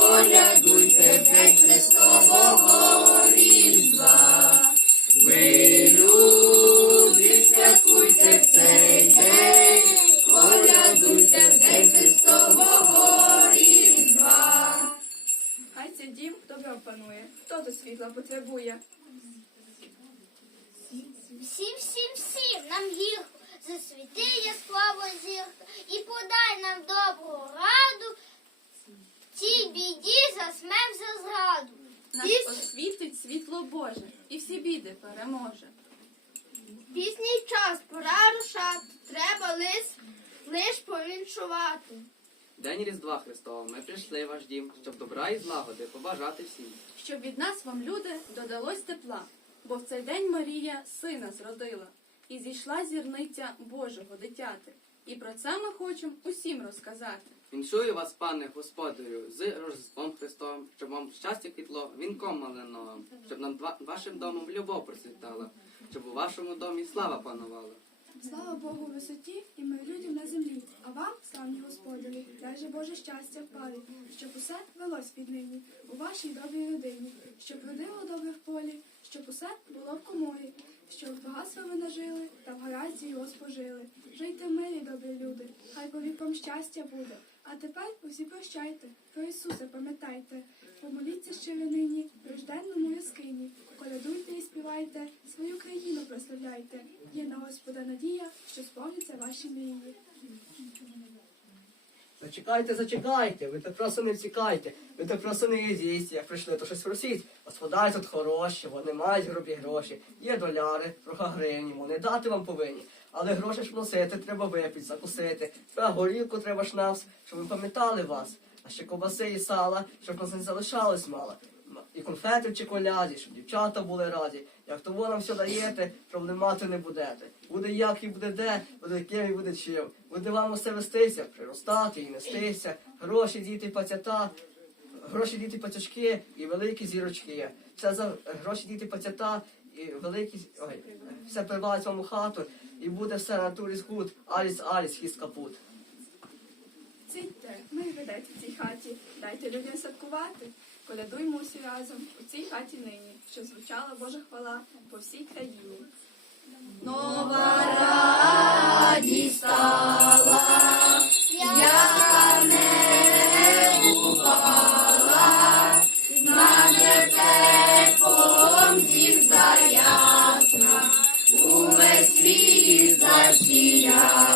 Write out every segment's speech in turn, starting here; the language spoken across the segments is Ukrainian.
колядуйте в день Христового Різдва. Ви, люди, святкуйте в цей день, колядуйте в день Христового Різдва. Хай цей дім добро панує, хто до світла потребує. Всім, всім, всім нам гірко, засвіти яскраво Боже, і всі біди переможе. Пісній час, пора рушати, треба лиш, лиш повіншувати. День Різдва Христова, ми прийшли в ваш дім, щоб добра і злагоди побажати всім. Щоб від нас вам, люди, додалось тепла, бо в цей день Марія сина зродила, і зійшла зірниця Божого дитяти. І про це ми хочемо усім розказати. Віншую вас, пане Господарю, з Рождеством Христовим, щоб вам щастя квітло, вінком малиновим, щоб над вашим домом любов процвітала, щоб у вашому домі слава панувала. Слава Богу у висоті і мир людям на землі, а вам, славні господарі, дай же Боже щастя в парі, щоб усе велось віднині у вашій добрій родині, щоб родило добре в полі, щоб усе було в коморі, щоб багатство ви нажили та в гаразді його спожили. Жийте в мирі, добрі люди, хай по вікам щастя буде. А тепер усі прощайте, про Ісуса пам'ятайте, помоліться щиро нині, рожденному яскині, колядуйте і співайте, свою країну прославляйте. Є на Господа надія, що сповняться ваші мрії. Зачекайте, зачекайте, ви так просто не втікайте, ви так просто не їдіть, як прийшли, то щось просіть. Господарі тут хороші, вони мають грубі гроші, є доляри, трохи гривні, вони дати вам повинні. Але гроші ж носити, треба випити, закусити. Треба горілку, треба шнапс, щоб ви пам'ятали вас. А ще ковбаси і сала, щоб нас не залишалось мало. І конфети в чоколяді, щоб дівчата були раді. Як того нам все даєте, проблем мати не будете. Буде як і буде де, буде ким і буде чим. Буде вам усе вестися, приростати і нестися. Гроші, діти, пацята, гроші, діти, пацячки і великі зірочки. Все за гроші, діти, пацята і великі, ой, все привалить вам у хату, і буде все на турі згуд, аліс, аліс, хіст капут. Цідьте, ми ведете в цій хаті, дайте людям святкувати. Колядуймо усі разом у цій хаті нині, що звучала Божа хвала по всій країні. радість стала, яка не бувала, над вертепом зірка ясна, увесь світ засіяла,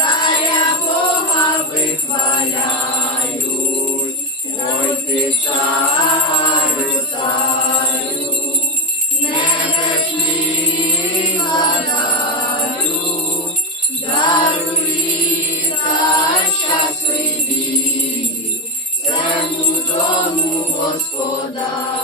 царя Бога вихваляють. Ой ти царю, царю, небесний владарю, даруй літа щасливі, цьому дому господарю.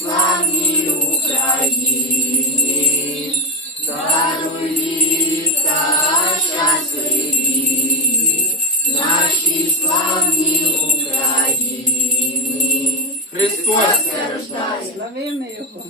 Славній Україні, даруй літа щасливі, нашій славній Україні. Христос Христос рождає. Славимо Його.